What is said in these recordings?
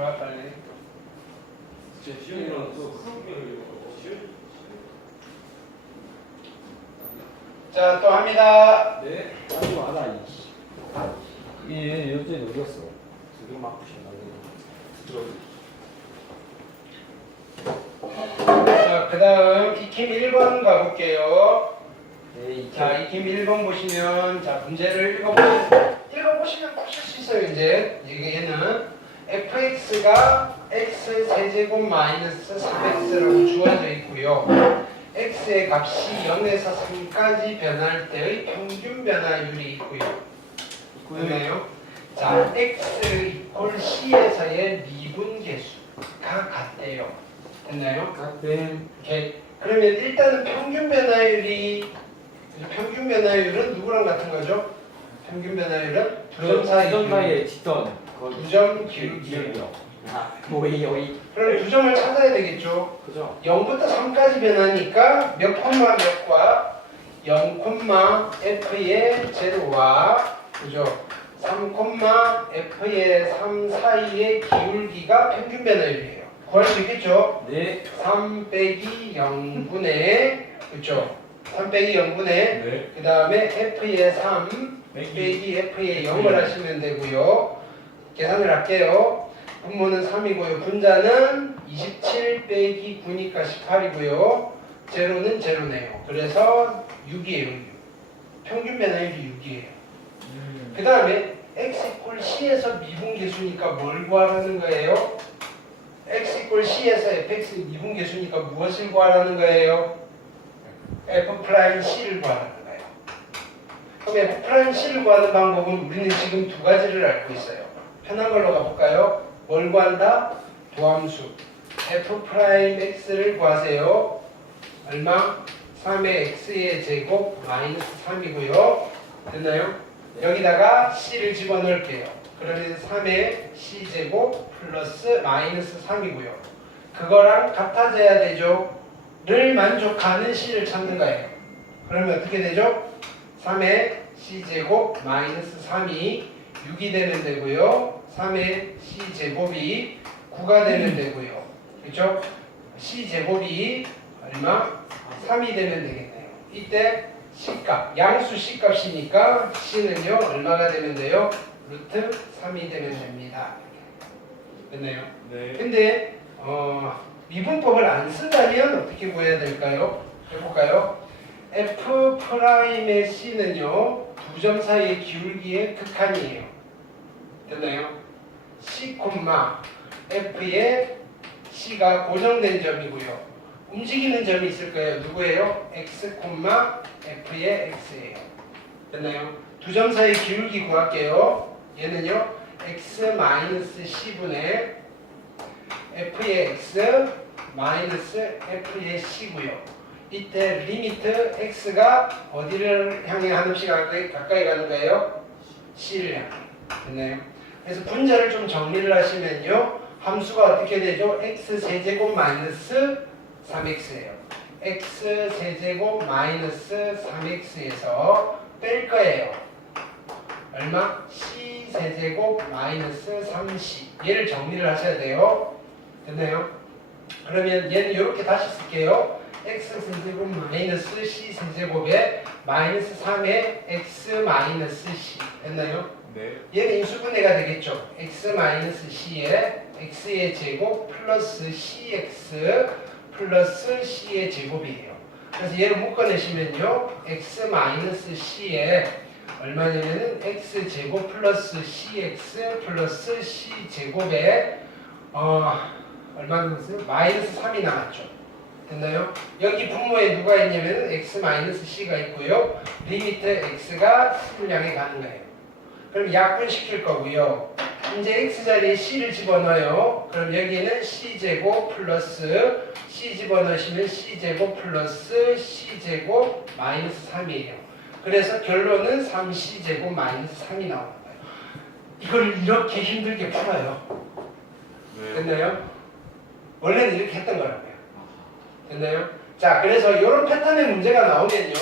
들어와 빨리. 진짜 시험이랑 또 자, 또 합니다. 네. 하지 마라 이씨. 얘 여전히 어디갔어? 두개 맞고 싶나 자, 그 다음 익힘 1번 가볼게요. 에이 자, 익힘 1번 보시면, 자, 문제를 읽어보시면 푸실 수 있어요, 이제. 얘는 fx가 x 세제곱 마이너스 3x라고 주어져 있고요. x의 값이 0에서 3까지 변할 때의 평균 변화율이 있고요. 보이나요? 자, x 이퀄 c에서의 미분계수가 같대요. 됐나요? 갓댐. 오케이. 그러면 일단은 평균 변화율은 누구랑 같은 거죠? 평균 변화율은 두 점 사이 사이에 짓던 두 점 기울기예요. 기울기요. 오이. 그럼 두 점을 찾아야 되겠죠. 그죠? 0부터 3까지 변하니까 몇 콤마 몇과 0 f의 제로와 그죠? 3 f의 3 사이의 기울기가 평균 변화율이에요. 구할 수 있겠죠? 네. 3 빼기 0분의 그죠? 3 빼기 0분의 네. 그 다음에 f의 3 빼기 f의 0을 하시면 되고요. 계산을 할게요. 분모는 3이고요. 분자는 27 빼기 9니까 18이고요. 제로는 제로네요. 그래서 6이에요. 6. 평균 변화율이 6이에요. 그 다음에 x 이퀄 c에서 미분계수니까 뭘 구하라는 거예요? x 이퀄 c에서 fx 미분계수니까 무엇을 구하라는 거예요? f 프라임 c를 구하라는 거예요. 그럼 f 프라임 c를 구하는 방법은 우리는 지금 두 가지를 알고 있어요. 편한 걸로 가볼까요? 뭘 구한다? 도함수. f 프라임 x를 구하세요. 얼마? 3의 x의 제곱 마이너스 3이고요. 됐나요? 여기다가 c를 집어넣을게요. 그러면 3의 c제곱 플러스 마이너스 3이고요. 그거랑 같아져야 되죠. 를 만족하는 c를 찾는 거예요. 그러면 어떻게 되죠? 3의 c제곱 마이너스 3이 6이 되면 되고요. 3의 c제곱이 9가 되면 되고요. 그렇죠? c제곱이 얼마? 3이 되면 되겠네요. 이때 c값, 양수 c값이니까 c는요 얼마가 되면 돼요? 루트 3이 되면 됩니다. 됐나요? 네. 근데 미분법을 안 쓴다면 어떻게 구해야 될까요? 해볼까요? f 프라임의 c는요 두 점 사이의 기울기의 극한이에요. 됐나요? c, f의 c가 고정된 점이고요. 움직이는 점이 있을 거예요. 누구예요? x, f의 x예요. 됐나요? 두 점 사이 기울기 구할게요. 얘는요 x-c분의 f의 x 마이너스 f의 c고요. 이때 리미트 x가 어디를 향해 한없이 가까이 가는 거예요? c를 향해. 됐나요? 그래서 분자를 좀 정리를 하시면요 함수가 어떻게 되죠? x 세제곱 마이너스 3x예요. x 세제곱 마이너스 3x에서 뺄 거예요. 얼마? c 세제곱 마이너스 3c. 얘를 정리를 하셔야 돼요. 됐나요? 그러면 얘는 이렇게 다시 쓸게요. x 세제곱 마이너스 c 세제곱에 마이너스 3의 x 마이너스 c. 됐나요? 네. 얘는 인수분해가 되겠죠. x 마이너스 c에 x의 제곱 플러스 cx 플러스 c의 제곱이에요. 그래서 얘를 묶어내시면요 x 마이너스 c에 얼마냐면은 x 제곱 플러스 cx 플러스 c 제곱에 얼마 남았어요? 마이너스 3이 남았죠. 됐나요? 여기 분모에 누가 있냐면은 x 마이너스 c가 있고요. 리미트 x가 10을 향해 가는 거예요. 그럼 약분시킬 거고요. 이제 x 자리에 c를 집어넣어요. 그럼 여기는 c제곱 플러스 c 집어넣으시면 c제곱 플러스 c제곱 마이너스 3이에요. 그래서 결론은 3c제곱 마이너스 3이 나오는 거예요. 이걸 이렇게 힘들게 풀어요. 네. 됐나요? 원래는 이렇게 했던 거라고요. 됐나요? 자, 그래서 이런 패턴의 문제가 나오면요.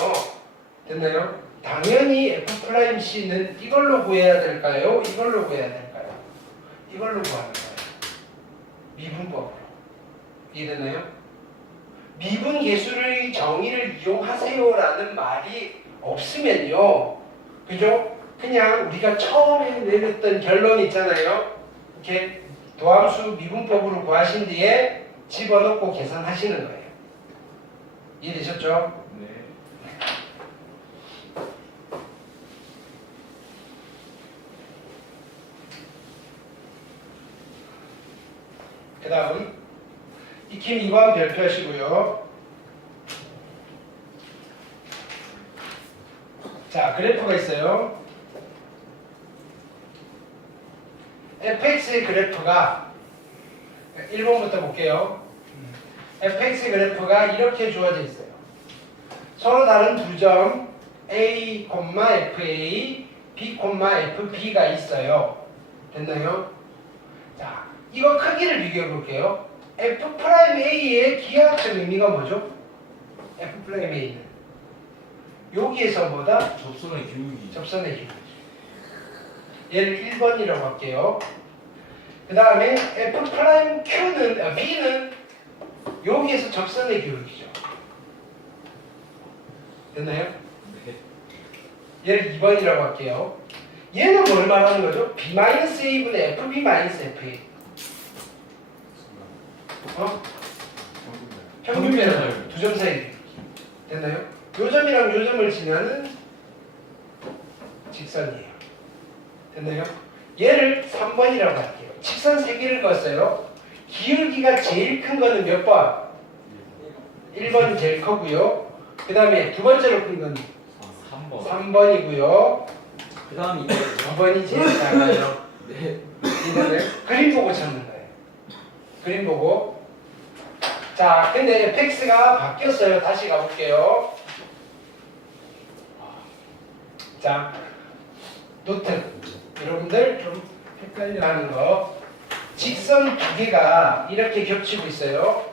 됐나요? 당연히 f'C는 이걸로 구해야 될까요? 이걸로 구해야 될까요? 이걸로 구하는 거예요. 미분법으로. 이해됐나요? 미분 계수의 정의를 이용하세요라는 말이 없으면요. 그죠? 그냥 우리가 처음에 내렸던 결론 있잖아요. 이렇게 도함수 미분법으로 구하신 뒤에 집어넣고 계산하시는 거예요. 이해되셨죠? 네. 그 다음 익힘 2번 별표하시고요. 자, 그래프가 있어요. fx의 그래프가 1번부터 볼게요. fx의 그래프가 이렇게 주어져 있어요. 서로 다른 두 점 a, fa, b, fb가 있어요. 됐나요? 자, 이거 크기를 비교해 볼게요. f'A의 기하학적 의미가 뭐죠? f'A는 여기에서 뭐다? 접선의 기울기. 접선의 기울기. 얘를 1번이라고 할게요. 그 다음에 F'Q는 B는 여기에서 접선의 기울기죠. 됐나요? 네. 얘를 2번이라고 할게요. 얘는 뭘 말하는 거죠? B-A분의 FB-FA. 평균 변화 두 점 사이 기울기. 됐나요? 요 점이랑 요 점을 지나는 직선이에요. 됐나요? 얘를 3번이라고 할게요. 직선 3개를 그었어요. 기울기가 제일 큰 거는 몇 번? 1번이 제일 크고요. 그 다음에 두 번째로 큰 건 3번. 3번이고요. 그 다음이 2번이 제일 작아요. 네. 이거는 그림 보고 찾는 거예요. 그림 보고. 자, 근데 fx가 바뀌었어요. 다시 가볼게요. 자, 노트. 여러분들 좀 헷갈려하는 거. 직선 두 개가 이렇게 겹치고 있어요.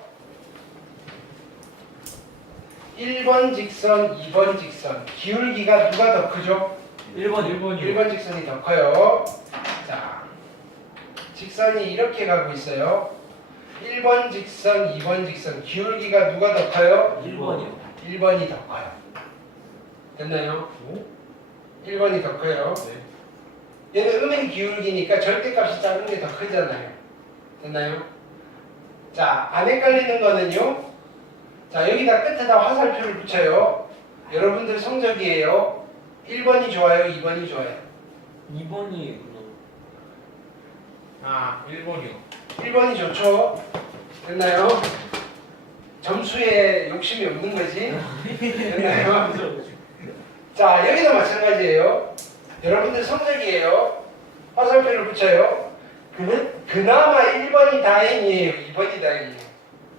1번 직선, 2번 직선. 기울기가 누가 더 크죠? 1번 1번 직선이 더 커요. 자, 직선이 이렇게 가고 있어요. 1번 직선, 2번 직선. 기울기가 누가 더 커요? 1번이요. 1번이 더 커요. 됐나요? 1번이 더 커요. 네. 얘는 음의 기울기니까 절대값이 작은 게 더 크잖아요. 됐나요? 자, 안 헷갈리는 거는요. 자, 여기다 끝에다 화살표를 붙여요. 여러분들 성적이에요. 1번이 좋아요, 2번이 좋아요. 2번이 아, 1번이요. 1번이 좋죠. 됐나요? 점수에 욕심이 없는 거지. 됐나요? 자, 여기도 마찬가지예요. 여러분들 성적이에요. 화살표를 붙여요. 그나마 1번이 다행이에요. 2번이 다행이에요.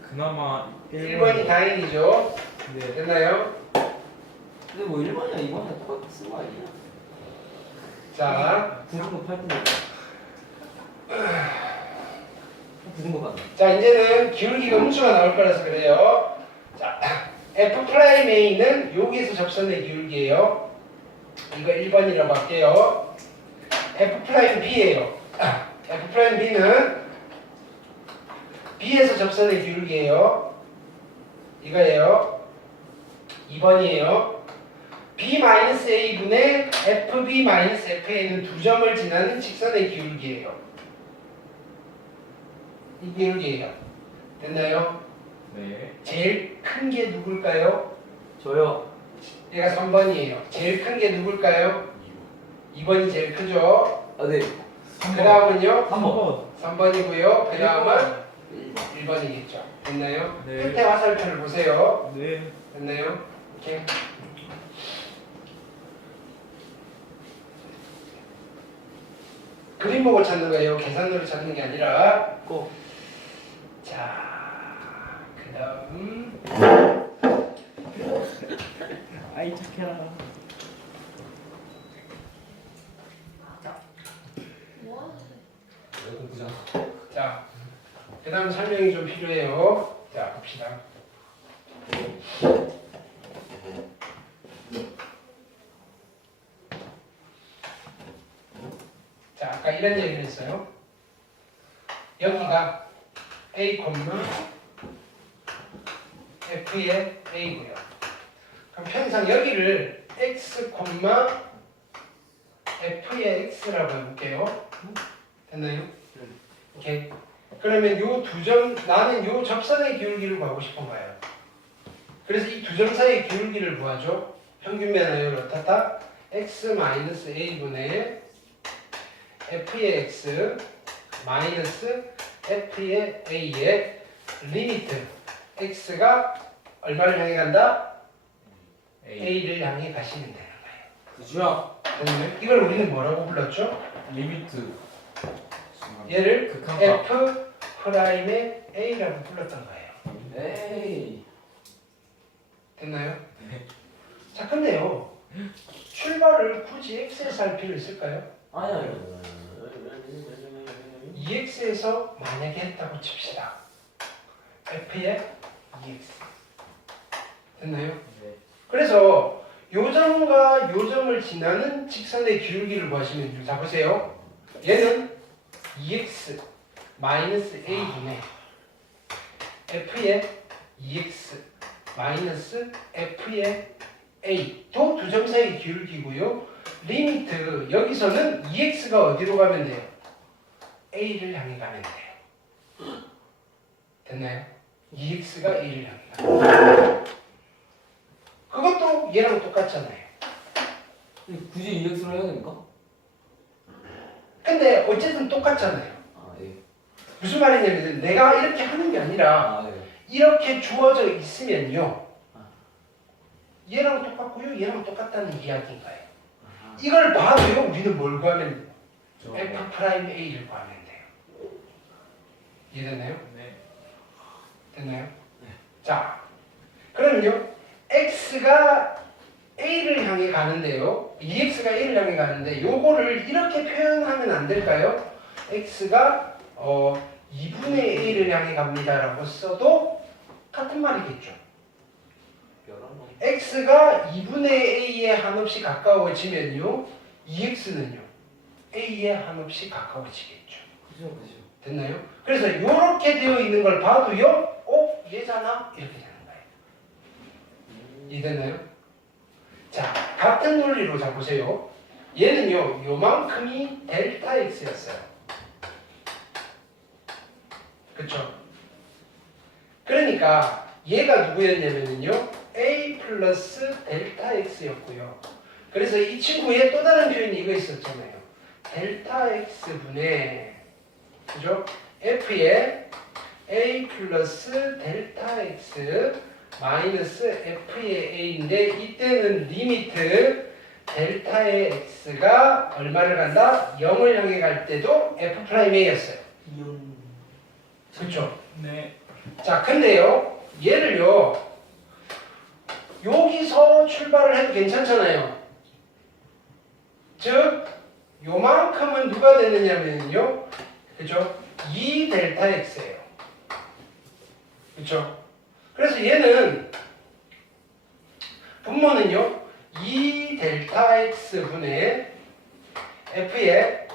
그나마 1번이 다행이죠. 네. 됐나요? 근데 뭐 1번이랑 2번이랑 똑같은 거 아니야? 자, 9등급 8등급 9등급 같네. 자 이제는 기울기가 음수가 나올 거라서 그래요. 자, F'A는 여기에서 접선의 기울기예요. 이거 1번이라고 할게요. F'B예요. F'B는 B에서 접선의 기울기예요. 이거예요. 2번이에요. B-A분의 FB-FA는 두 점을 지나는 직선의 기울기예요. 이 기울기예요. 됐나요? 네. 제일 큰 게 누굴까요? 저요. 얘가 3번이에요. 제일 큰 게 누굴까요? 2번이 제일 크죠? 아 네. 그 다음은요? 3번. 3번이고요. 그 다음은 1번이겠죠. 됐나요? 네. 끝에 화살표를 보세요. 네. 됐나요? 이렇게. 그림 보고 찾는 거예요. 계산으로 찾는 게 아니라. 꼭. 자, 그 다음. 아이 착해라. 자, 그 다음 설명이 좀 필요해요. 자, 봅시다. 자, 아까 이런 얘기를 했어요. 여기가 A, F의 A고요. 그럼 편의상 여기를 X, F의 X라고 해볼게요. 됐나요? 오케이. 그러면 요 두 점, 나는 요 접선의 기울기를 구하고 싶은 거예요. 그래서 이 두 점 사이의 기울기를 구하죠. 평균 변화율을 어떻다? X-A분의 F의 X 마이너스 F의 A의 리미트 X가 얼마를 향해 간다? A를 향해 가시면 되는 거예요. 그죠? 됐나요? 이걸 우리는 뭐라고 불렀죠? 리미트. 얘를 극한값. F 프라임의 A라고 불렀던 거예요. 에이. 됐나요? 자, 근데요. 출발을 굳이 X에서 할 필요 있을까요? 아니야. 2X에서 만약에 했다고 칩시다. F의 2X. 됐나요? 네. 그래서 요점과 요점을 지나는 직선의 기울기를 구하시면 돼요. 자, 보세요. 얘는 2X 마이너스 A분의 F의 2X 마이너스 F의 A 또 두 점 사이 기울기고요. 리미트 여기서는 2X가 어디로 가면 돼요? A를 향해 가면 돼요. 됐나요? 2X가 A를 향해 가면 돼요. 그것도 얘랑 똑같잖아요. 굳이 EX로 해야 됩니까? 근데 어쨌든 똑같잖아요. 아, 예. 무슨 말이냐면 내가 이렇게 하는 게 아니라 아, 예. 이렇게 주어져 있으면요. 얘랑 똑같고요. 얘랑 똑같다는 이야기인 거예요. 아하. 이걸 봐도요. 우리는 뭘 구하면 돼요? 저. F 프라임 A를 구하면 돼요. 이해됐나요? 네. 됐나요? 자, 그러면요. X가 A를 향해 가는데요. 2X가 A를 향해 가는데 요거를 이렇게 표현하면 안 될까요? X가 2분의 A를 향해 갑니다라고 써도 같은 말이겠죠. X가 2분의 A에 한없이 가까워지면요. 2X는요. A에 한없이 가까워지겠죠. 그죠, 그죠. 됐나요? 그래서 이렇게 되어 있는 걸 봐도요. 얘잖아? 이렇게 되는 거예요. 이해됐나요? 자, 같은 논리로 자 보세요. 얘는요. 요만큼이 델타 X였어요. 그쵸? 그러니까 얘가 누구였냐면요. A 플러스 델타 X였고요. 그래서 이 친구의 또 다른 표현이 이거 있었잖아요. 델타 X분의 그죠? F의 A 플러스 델타 X 마이너스 F의 A인데 이때는 리미트 델타의 X가 얼마를 간다? 0을 향해 갈 때도 F 프라임 A였어요. 그렇죠? 네. 자, 근데요. 얘를요. 여기서 출발을 해도 괜찮잖아요. 즉 요만큼은 누가 되느냐면요. 그죠? 2 델타 X예요. 그렇죠? 그래서 얘는 분모는요. 2 델타 X 분의 F의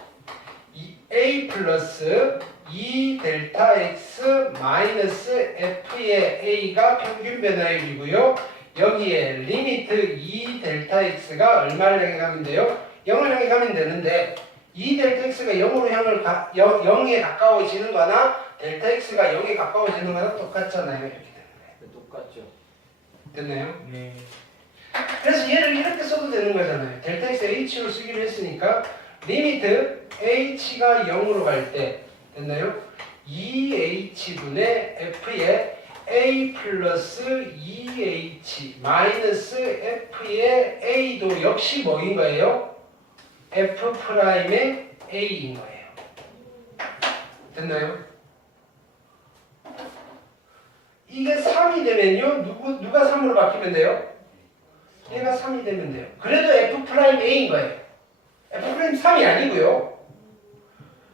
A 플러스 2 델타 X 마이너스 F의 A가 평균 변화율이고요. 여기에 리미트 2 델타 X가 얼마를 향해 가면 돼요? 0을 향해 가면 되는데 2 델타 X가 0에 가까워지는 거나 델타 X가 0에 가까워지는 거나 똑같잖아요. 이렇게 되는 거예요. 똑같죠. 됐나요? 네. 그래서 얘를 이렇게 써도 되는 거잖아요. 델타 X H로 쓰기로 했으니까 리미트 H가 0으로 갈 때 됐나요? 2H분의 F의 A 플러스 2H 마이너스 F의 A도 역시 뭐인 거예요? F 프라임의 A인 거예요. 됐나요? 이게 3이 되면요. 누가 3으로 바뀌면 돼요? 얘가 3이 되면 돼요. 그래도 F 프라임 A인 거예요. F 프라임 3이 아니고요.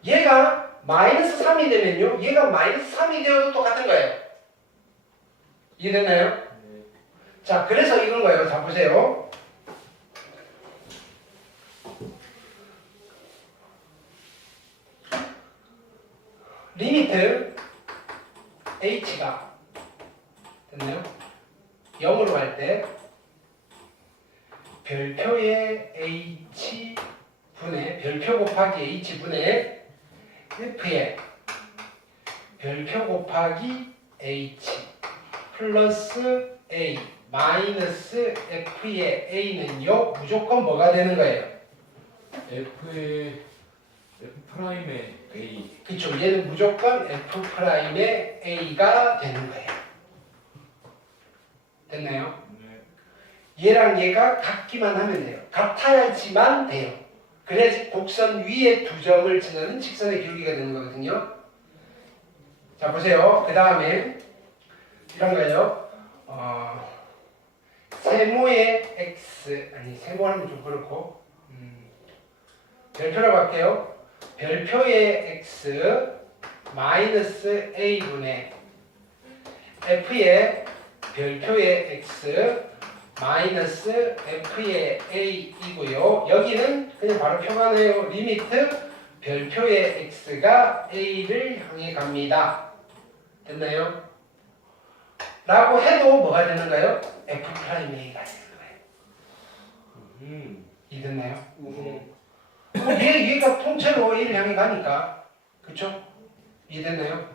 얘가 마이너스 3이 되면요. 얘가 마이너스 3이 되어도 똑같은 거예요. 이해됐나요? 네. 자, 그래서 이건 거예요. 자, 보세요. 리미트 h가 됐나요? 0으로 갈 때 별표의 h 분의 별표 곱하기 h 분의 f의 별표 곱하기 h 플러스 a 마이너스 f의 a는요 무조건 뭐가 되는 거예요? F의 F 프라임의 A. 그쵸, 얘는 무조건 f 프라임의 a가 되는 거예요. 됐나요? 네. 얘랑 얘가 같기만 하면 돼요. 같아야지만 돼요. 그래야지 곡선 위에 두 점을 지나는 직선의 기울기가 되는 거거든요. 자 보세요. 그 다음에 이런 거예요. 세모의 x 아니 세모하면 좀 그렇고 별표라고 할게요. 별표의 x 마이너스 a분의 f의 별표의 x 마이너스 f의 a이고요. 여기는 그냥 바로 표현해요. 리미트 별표의 x가 a를 향해 갑니다. 됐나요? 라고 해도 뭐가 되는가요? f 프라임 a가 되는 거예요. 이해됐나요? 얘가 통째로 a를 향해 가니까 그쵸? 이해됐나요?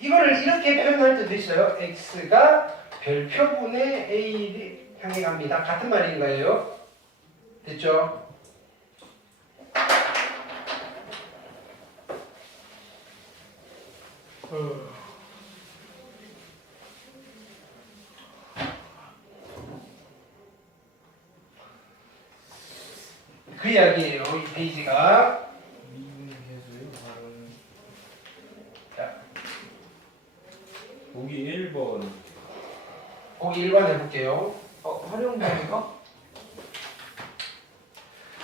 이거를 이렇게 표현할 때도 있어요. x가 별표분의 a를 향해 갑니다. 같은 말인 거예요. 됐죠? 그 이야기예요. 이 페이지가. 미분계수의 발음. 자, 보기 1번. 거기 1번 해볼게요. 활용법인가?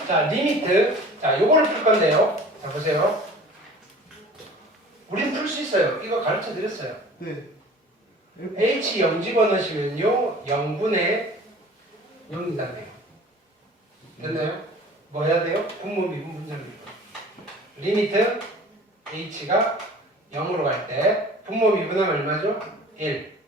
자, 리미트. 자, 요거를 풀 건데요. 자, 보세요. 우리는 풀 수 있어요. 이거 가르쳐 드렸어요. 네. h 0 집어넣으시면요. 0분의 0이잖아요. 됐나요? 뭐 해야 돼요? 분모, 미분, 분절, 미분. 리미트 h가 0으로 갈 때 분모, 미분하면 얼마죠? 1.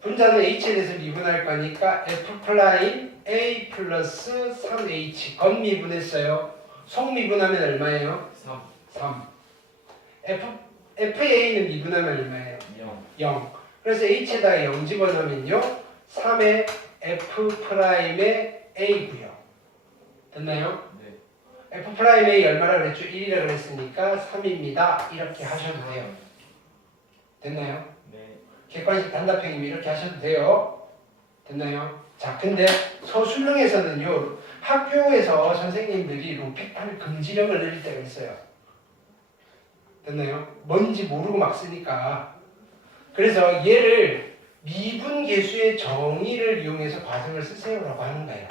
분자는 h에 대해서 미분할 거니까 f 프라임 a 플러스 3h 건미분했어요. 속미분하면 얼마예요? 3. 3. fa는 미분하면 얼마예요? 0. 0. 그래서 h에다가 0 집어넣으면요. 3의 f 프라임의 a고요. 됐나요? 네. f 프라임 a 얼마라 그랬죠? 1이라 그랬으니까 3입니다. 이렇게 하셔도 돼요. 됐나요? 네. 객관식 단답형이면 이렇게 하셔도 돼요. 됐나요? 자, 근데 서술형에서는요. 학교에서 선생님들이 로피탈 금지령을 내릴 때가 있어요. 됐나요? 뭔지 모르고 막 쓰니까. 그래서 얘를 미분계수의 정의를 이용해서 과정을 쓰세요라고 하는 거예요.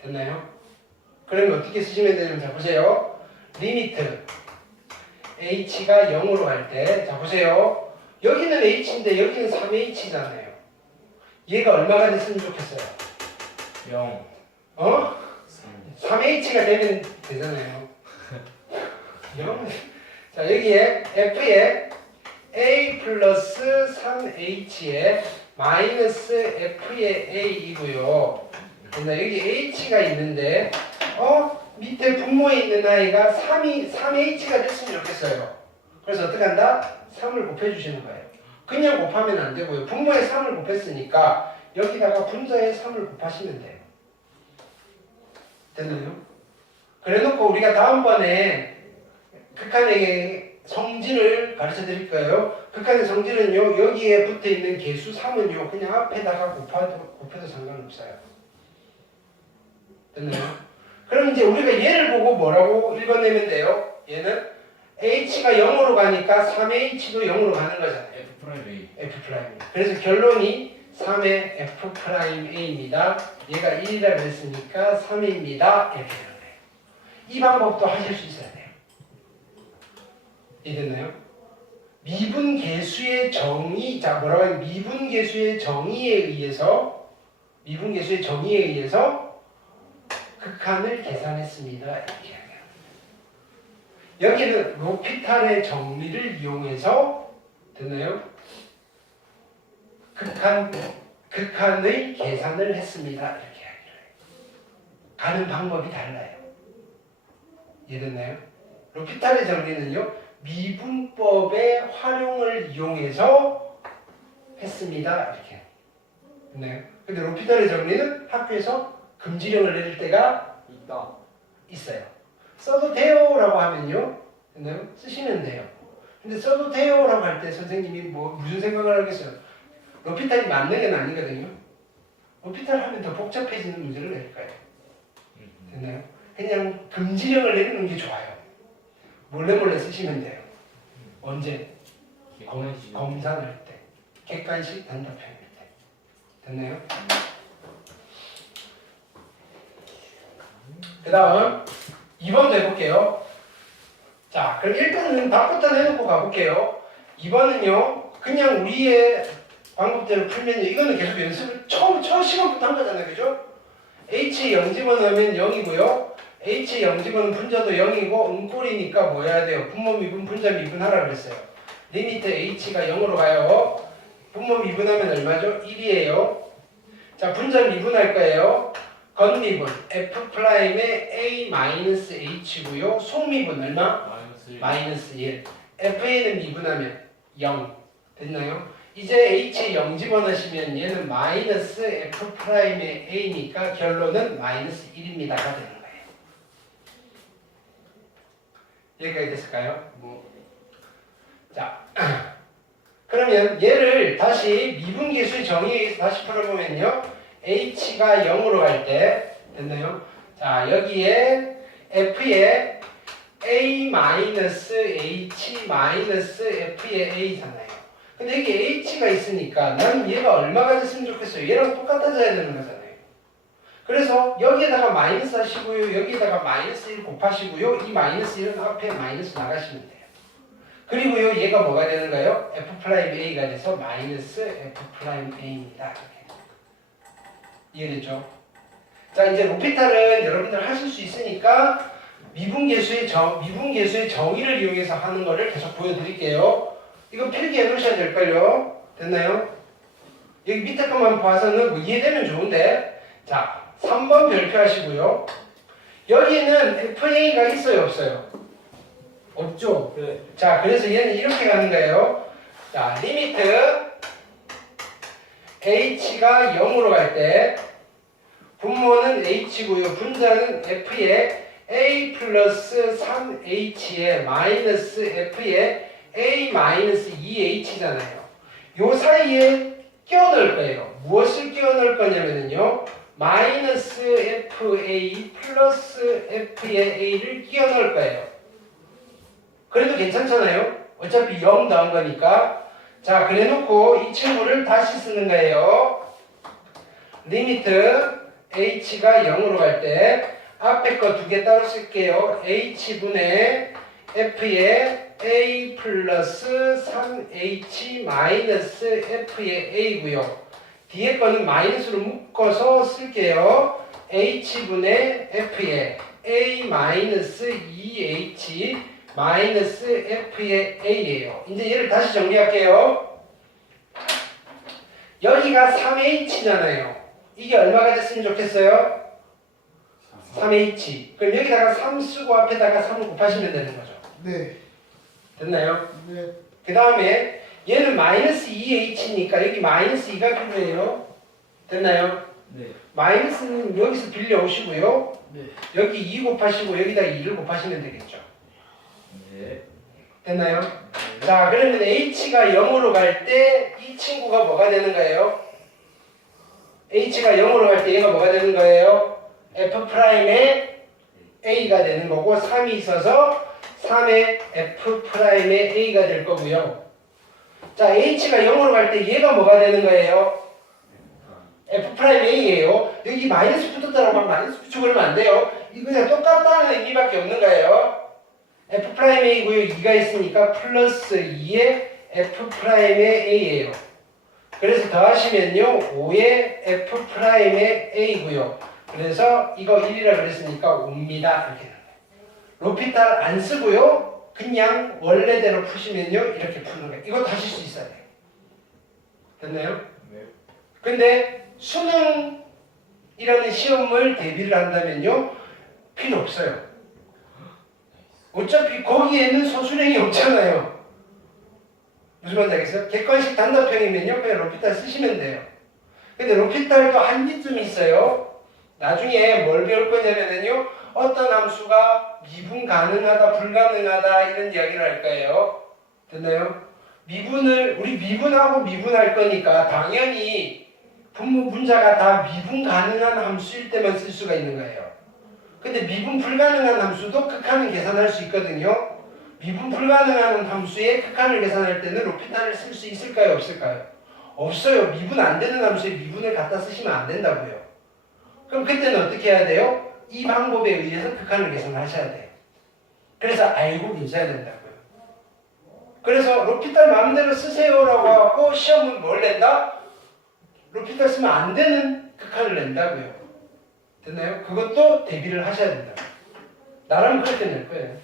됐나요? 그러면 어떻게 쓰시면 되냐면 자 보세요. 리미트 h가 0으로 갈 때 자 보세요. 여기는 h인데 여기는 3h잖아요. 얘가 얼마가 됐으면 좋겠어요? 0. 3h가 되면 되잖아요. 0. 자 여기에 f에 a 플러스 3h에 마이너스 f의 a이고요. 여기 h가 있는데 밑에 분모에 있는 아이가 3h가 됐으면 좋겠어요. 그래서 어떻게 한다? 3을 곱해주시는 거예요. 그냥 곱하면 안 되고요. 분모에 3을 곱했으니까 여기다가 분자에 3을 곱하시면 돼요. 됐나요? 그래놓고 우리가 다음번에 극한의 성질을 가르쳐 드릴 거예요. 극한의 성질은요, 여기에 붙어 있는 개수 3은요, 그냥 앞에다가 곱해도 상관없어요. 됐나요? 그럼 이제 우리가 얘를 보고 뭐라고 읽어내면 돼요? 얘는 h가 0으로 가니까 3h도 0으로 가는 거잖아요. F 프라임 A. f 프라임. 그래서 결론이 3의 f 프라임 a입니다. 얘가 1이라고 했으니까 3입니다. 이렇게 되는 거예요. 이 방법도 하실 수 있어야 돼요. 이해됐나요? 미분계수의 정의, 자 뭐라고 하면 미분계수의 정의에 의해서 극한을 계산했습니다. 이렇게 이야기해요. 여기는 로피탈의 정리를 이용해서 됐나요? 극한의 계산을 했습니다. 이렇게 하기를 해요. 가는 방법이 달라요. 이해됐나요? 로피탈의 정리는요, 미분법의 활용을 이용해서 했습니다. 이렇게. 됐나요? 근데 로피탈의 정리는 학교에서 금지령을 내릴 때가 있다. 있어요. 써도 돼요라고 하면요, 됐나요? 쓰시면 돼요. 근데 써도 돼요라고 할 때 선생님이 무슨 생각을 하겠어요? 로피탈이 맞는 게 아니거든요. 로피탈 하면 더 복잡해지는 문제를 낼 거예요. 됐나요? 그냥 금지령을 내리는 게 좋아요. 몰래 쓰시면 돼요. 언제? 검사할 때. 객관식 단답형일 때. 됐나요? 그 다음 2번도 해볼게요. 자, 그럼 1번은 답부터 해놓고 가볼게요. 2번은요, 그냥 우리의 방법대로 풀면요, 이거는 계속 연습을 처음 시간부터 한 거잖아요. 그죠? H에 0 집어넣으면 0이고요. H에 0 집어넣으면 분자도 0이고, 음꼴이니까 뭐 해야 돼요? 분모 미분, 분자 미분하라 그랬어요. 리미트 H가 0으로 가요. 분모 미분하면 얼마죠? 1이에요. 자, 분자 미분할 거예요. 건미분 F'의 A-H고요. 속미분 얼마? 마이너스 1. FA는 미분하면 0. 됐나요? 이제 H에 0 집어넣으시면 얘는 마이너스 F'의 A니까 결론은 마이너스 1입니다가 되는 거예요. 여기까지 됐을까요? 자, 그러면 얘를 다시 미분계수의 정의에서 다시 풀어보면요, H가 0으로 갈 때 됐나요? 자, 여기에 F에 A-H-F의 A잖아요. 근데 여기 H가 있으니까 난 얘가 얼마가 됐으면 좋겠어요? 얘랑 똑같아져야 되는 거잖아요. 그래서 여기에다가 마이너스 하시고요. 여기에다가 마이너스 1 곱하시고요. 이 마이너스 1은 앞에 마이너스 나가시면 돼요. 그리고요, 얘가 뭐가 되는가요? F'A가 돼서 마이너스 F'A입니다. 이해됐죠? 자, 이제 로피탈은 여러분들 하실 수 있으니까 미분계수의 정의를 이용해서 하는 거를 계속 보여드릴게요. 이거 필기해 놓으셔야 될걸요? 됐나요? 여기 밑에 것만 봐서는 뭐 이해되면 좋은데, 자, 3번 별표 하시고요. 여기는 FA가 있어요, 없어요? 없죠? 네. 자, 그래서 얘는 이렇게 가는 거예요. 자, 리미트 H가 0으로 갈 때 분모는 H고요. 분자는 F에 A 플러스 3H에 마이너스 F에 A 마이너스 2H잖아요. 요 사이에 끼워 넣을 거예요. 무엇을 끼워 넣을 거냐면요, 마이너스 FA 플러스 F의 A를 끼워 넣을 거예요. 그래도 괜찮잖아요. 어차피 0 더한 거니까. 자, 그래 놓고 이 친구를 다시 쓰는 거예요. 리미트 H가 0으로 갈 때 앞에 거 두 개 따로 쓸게요. H분의 F의 A 플러스 3H 마이너스 F의 A고요. 뒤에 거는 마이너스로 묶어서 쓸게요. H분의 F의 A 마이너스 2H 마이너스 F의 A예요. 이제 얘를 다시 정리할게요. 여기가 3H잖아요. 이게 얼마가 됐으면 좋겠어요? 3H. 그럼 여기다가 3 쓰고 앞에다가 3을 곱하시면 되는 거죠. 네. 됐나요? 네. 그 다음에 얘는 마이너스 2H니까 여기 마이너스 2가 필요해요. 됐나요? 네. 마이너스는 여기서 빌려오시고요. 네. 여기 2 곱하시고 여기다 2를 곱하시면 되겠죠. 네. 됐나요? 자, 그러면 H가 0으로 갈 때 이 친구가 뭐가 되는 거예요? H가 0으로 갈 때 얘가 뭐가 되는 거예요? F'의 A가 되는 거고, 3이 있어서 3의 F'의 A가 될 거고요. 자, H가 0으로 갈 때 얘가 뭐가 되는 거예요? F'A예요. 여기 마이너스 붙었다고 막 마이너스 붙이고 그러면 안 돼요. 이거 그냥 똑같다는 의미밖에 없는 거예요. F'A고요. 2가 있으니까 플러스 2의 F'의 A예요. 그래서 더하시면요, 5의 F'의 A고요. 그래서 이거 1이라 그랬으니까 5입니다. 이렇게 되는 거예요. 로피탈 안 쓰고요. 그냥 원래대로 푸시면요. 이렇게 푸는 거예요. 이거 다실 수 있어야 돼요. 됐나요? 네. 근데 수능이라는 시험을 대비를 한다면요. 필요 없어요. 어차피 거기에는 소수령이 없잖아요. 무슨 말인지 알겠어요? 객관식 단답형이면요. 그냥 로피탈 쓰시면 돼요. 근데 로피탈도 한계점이 있어요. 나중에 뭘 배울 거냐면요. 어떤 함수가 미분 가능하다, 불가능하다 이런 이야기를 할 거예요. 됐나요? 우리 미분하고 미분할 거니까 당연히 분모 분자가 다 미분 가능한 함수일 때만 쓸 수가 있는 거예요. 근데 미분 불가능한 함수도 극한을 계산할 수 있거든요. 미분 불가능한 함수의 극한을 계산할 때는 로피탈을 쓸 수 있을까요? 없을까요? 없어요. 미분 안 되는 함수에 미분을 갖다 쓰시면 안 된다고요. 그럼 그때는 어떻게 해야 돼요? 이 방법에 의해서 극한을 계산하셔야 돼요. 그래서 알고 계셔야 된다고요. 그래서 로피탈 마음대로 쓰세요라고 하고 시험은 뭘 낸다? 로피탈 쓰면 안 되는 극한을 낸다고요. 됐나요? 그것도 대비를 하셔야 된다. 나라면 그렇게 낼 거예요.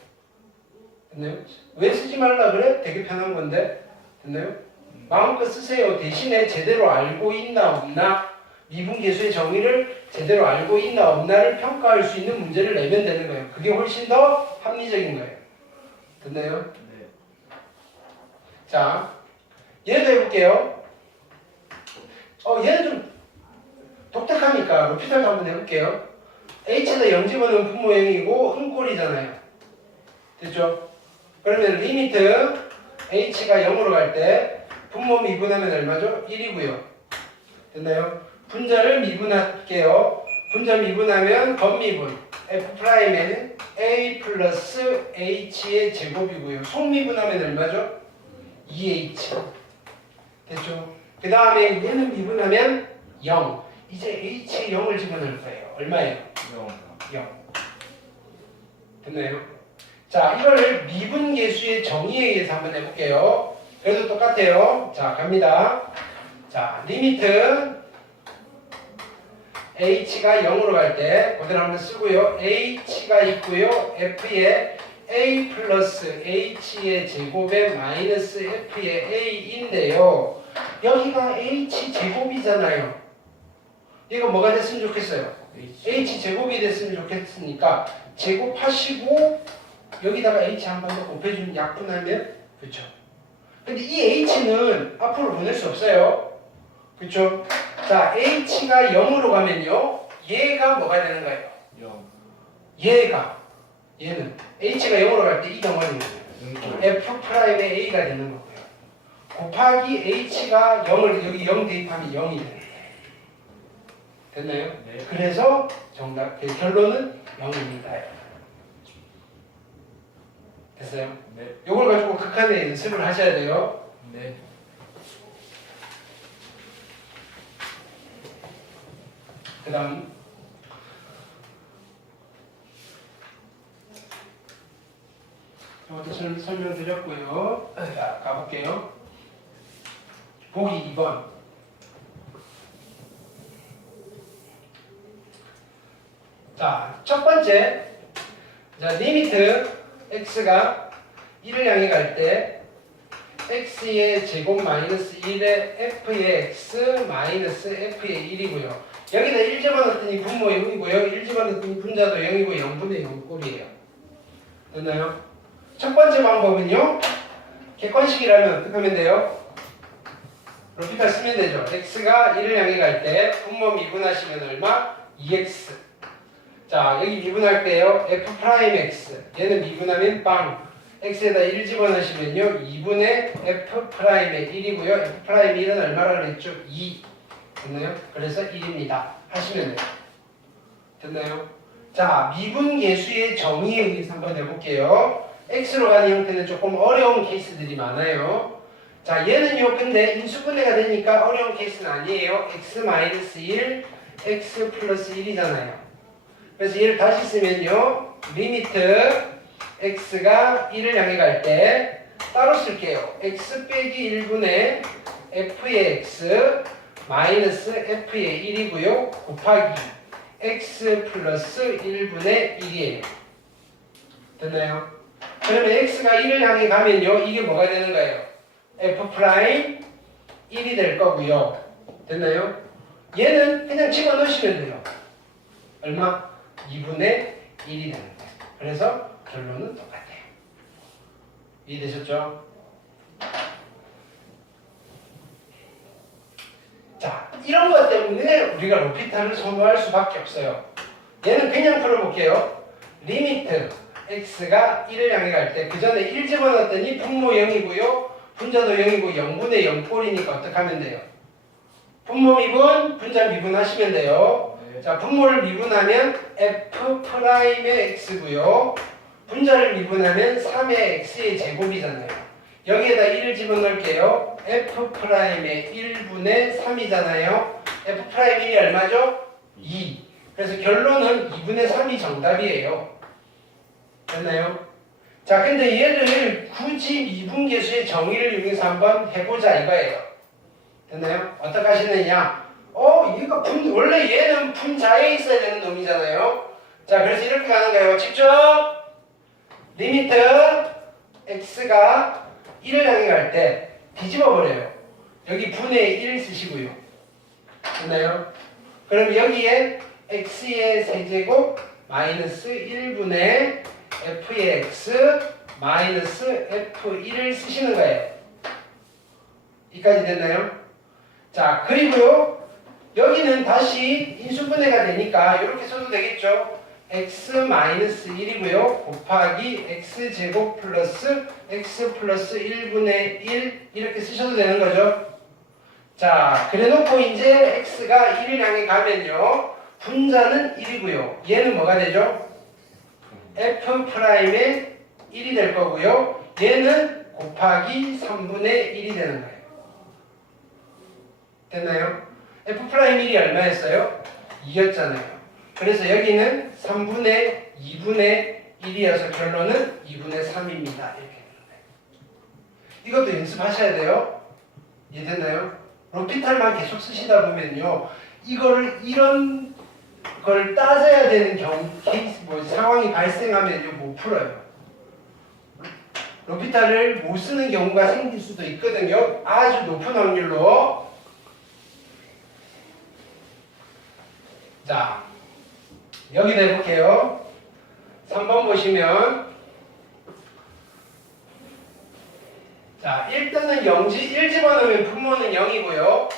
됐나요? 왜 쓰지 말라 그래? 되게 편한 건데. 됐나요? 마음껏 쓰세요. 대신에 제대로 알고 있나 없나, 미분계수의 정의를 제대로 알고 있나 없나를 평가할 수 있는 문제를 내면 되는 거예요. 그게 훨씬 더 합리적인 거예요. 됐나요? 네. 자, 얘도 해볼게요. 얘는 좀 독특하니까 로피탈도 한번 해볼게요. h에다 0 집어넣으면 분모형이고 음꼴이잖아요. 됐죠? 그러면 리미트 h가 0으로 갈 때 분모 미분하면 얼마죠? 1이고요. 됐나요? 분자를 미분할게요. 분자 미분하면 겉미분 f'에는 a 플러스 h의 제곱이고요. 속미분하면 얼마죠? 2h. 됐죠? 그 다음에 얘는 미분하면 0. 이제 h에 0을 집어넣을 거예요. 얼마예요? 0. 됐나요? 자, 이걸 미분계수의 정의에 의해서 한번 해볼게요. 그래도 똑같아요. 자, 갑니다. 자, 리미트 h가 0으로 갈 때 그대로 한번 쓰고요. h가 있고요. f에 a 플러스 h의 제곱에 마이너스 f의 a인데요. 여기가 h 제곱이잖아요. 이거 뭐가 됐으면 좋겠어요? h 제곱이 됐으면 좋겠으니까 제곱하시고 여기다가 h 한 번 더 곱해주면 약분하면 그렇죠. 근데 이 h는 앞으로 보낼 수 없어요. 그렇죠? 자, h가 0으로 가면요. 얘가 뭐가 되는 거예요? 0. 얘는 h가 0으로 갈 때 이 덩어리는 f'의 a가 되는 거고요. 곱하기 h가 0을 여기 0 대입하면 0이 되는 거예요. 됐나요? 네. 그래서 정답 결론은 0입니다. 됐어요? 네. 요걸 가지고 극한의 연습을 하셔야 돼요. 네. 그 다음 이것도 설명드렸고요. 자, 가볼게요. 보기 2번. 자, 첫 번째. 자, 리미트 x가 1을 향해 갈 때 x의 제곱 마이너스 1에 f의 x 마이너스 f의 1이고요. 여기다 1 집어넣었더니 분모 0이고요. 1 집어넣었더니 분자도 0이고 0분의 0꼴이에요. 됐나요? 첫 번째 방법은요. 객관식이라면 어떻게 하면 돼요? 로피탈 쓰면 되죠. x가 1을 향해 갈 때 분모 미분하시면 얼마? 2x. 자, 여기 미분할게요. f'x. 얘는 미분하면 빵. x에다 1 집어넣으시면요. 2분의 f'의 1이고요. f'의 1은 얼마라 그랬죠? 2. 됐나요? 그래서 1입니다. 하시면 돼요. 됐나요? 자, 미분계수의 정의에 의해서 한번 해볼게요. x로 가는 형태는 조금 어려운 케이스들이 많아요. 자, 얘는요. 근데 인수분해가 되니까 어려운 케이스는 아니에요. x-1, x 플러스 1이잖아요. 그래서 얘를 다시 쓰면요. 리미트 x가 1을 향해 갈 때 따로 쓸게요. x 빼기 1분의 f의 x 마이너스 f의 1이고요. 곱하기 x 플러스 1분의 1이에요. 됐나요? 그러면 x가 1을 향해 가면요. 이게 뭐가 되는 거예요? f 프라임 1이 될 거고요. 됐나요? 얘는 그냥 집어넣으시면 돼요. 얼마? 2분의 1이 되는 거예요. 그래서 결론은 똑같아요. 이해되셨죠? 자, 이런 것 때문에 우리가 로피탈을 선호할 수밖에 없어요. 얘는 그냥 풀어볼게요. 리미트 x가 1을 향해 갈 때 그 전에 1 집어넣었더니 분모 0이고요. 분자도 0이고 0분의 0꼴이니까 어떻게 하면 돼요? 분모 미분, 분자 미분하시면 돼요. 자, 분모를 미분하면 f 프라임의 x고요. 분자를 미분하면 3의 x의 제곱이잖아요. 여기에다 1을 집어넣을게요. f 프라임의 1분의 3이잖아요. f 프라임 1이 얼마죠? 2. 그래서 결론은 2분의 3이 정답이에요. 됐나요? 자, 근데 얘를 굳이 미분계수의 정의를 이용해서 한번 해보자 이거예요. 됐나요? 어떻게 하시느냐? 얘가 원래 얘는 분자에 있어야 되는 놈이잖아요. 자, 그래서 이렇게 가는 거예요. 직접 리미트 x가 1을 향해 갈 때 뒤집어 버려요. 여기 분의 1 쓰시고요. 됐나요? 그럼 여기에 x의 세제곱 마이너스 1분의 f의 x 마이너스 f1을 쓰시는 거예요. 여기까지 됐나요? 자, 그리고요. 여기는 다시 인수분해가 되니까 이렇게 써도 되겠죠. x 마이너스 1이고요. 곱하기 x제곱 플러스 x 플러스 1분의 1 이렇게 쓰셔도 되는 거죠. 자, 그래놓고 이제 x가 1을 향해 가면요. 분자는 1이고요. 얘는 뭐가 되죠? f 프라임의 1이 될 거고요. 얘는 곱하기 3분의 1이 되는 거예요. 됐나요? f 프라임 1이 얼마였어요? 2였잖아요. 그래서 여기는 3분의 2분의 1이어서 결론은 2분의 3입니다. 이렇게 되는 거예요. 이것도 연습하셔야 돼요. 이해됐나요? 로피탈만 계속 쓰시다 보면요. 이런 걸 따져야 되는 케이스, 상황이 발생하면요. 못 풀어요. 로피탈을 못 쓰는 경우가 생길 수도 있거든요. 아주 높은 확률로. 자, 여기다 해볼게요. 3번 보시면 자, 1등은 1 집어넣으면 분모는 0이고요.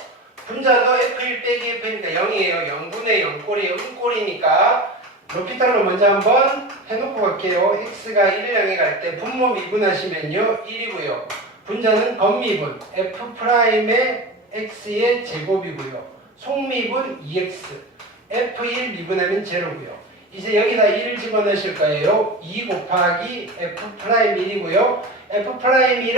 분자도 f1 빼기 f니까 0이에요. 0분의 0꼴이에요. 음꼴이니까 로피탈로 먼저 한번 해놓고 갈게요. x가 1을 향해 갈 때 분모 미분하시면요. 1이고요. 분자는 겉미분 f 프라임의 x의 제곱이고요. 속미분 2x f1 미분하면 제로고요. 이제 여기다 1을 집어넣으실 거예요. 2 곱하기 f 프라임 1이고요. f 프라임 1은